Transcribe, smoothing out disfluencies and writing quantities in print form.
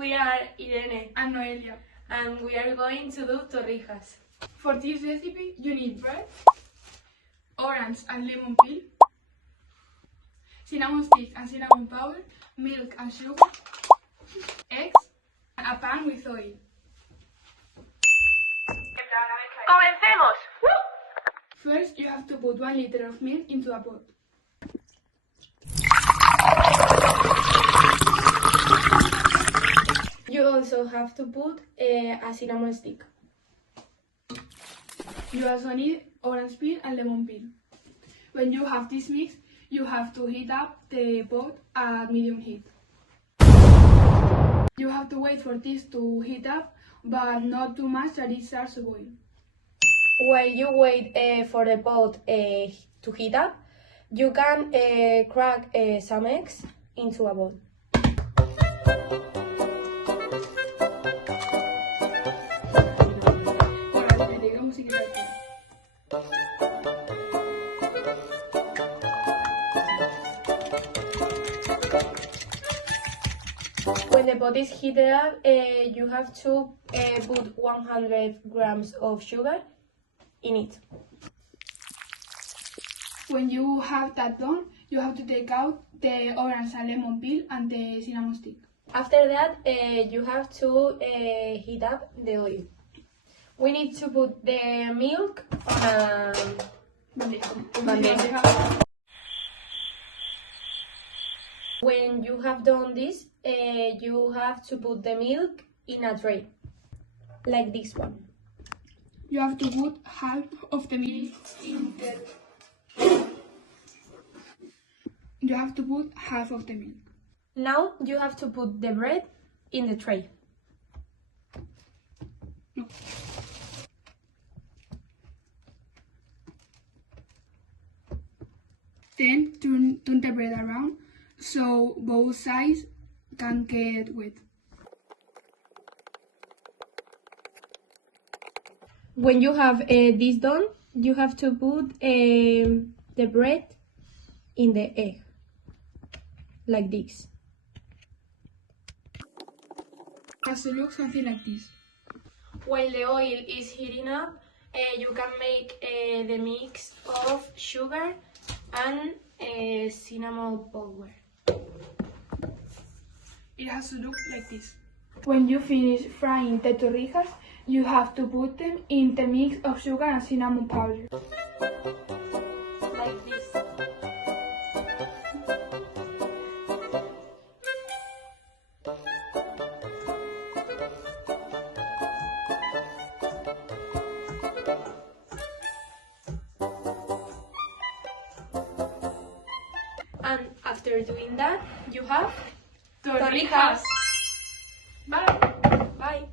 We are Irene and Noelia. and we are going to do torrijas. For this recipe, you need bread, orange and lemon peel, cinnamon stick and cinnamon powder, milk and sugar, eggs, and a pan with oil. ¡Comencemos! First, you have to put 1 liter of milk into a pot. You also have to put a cinnamon stick. You also need orange peel and lemon peel. When you have this mix, you have to heat up the pot at medium heat. You have to wait for this to heat up, but not too much that it starts to boil. While you wait for the pot to heat up, you can crack some eggs into a bowl. When the pot is heated up, you have to put 100 grams of sugar in it. When you have that done, you have to take out the orange and lemon peel and the cinnamon stick. After that, you have to heat up the oil. We need to put the milk on a bandeja. When you have done this, you have to put the milk in a tray, like this one. You have to put half of the milk in the... You have to put half of the milk. Now you have to put the bread in the tray. No. Then turn the bread around so both sides can get wet. When you have this done, you have to put the bread in the egg, like this. It has to look something like this. While the oil is heating up, you can make the mix of sugar and cinnamon powder. It has to look like this. When you finish frying the torrijas, you have to put them in the mix of sugar and cinnamon powder. Like this. And after doing that, you have torrijas. Bye! Bye.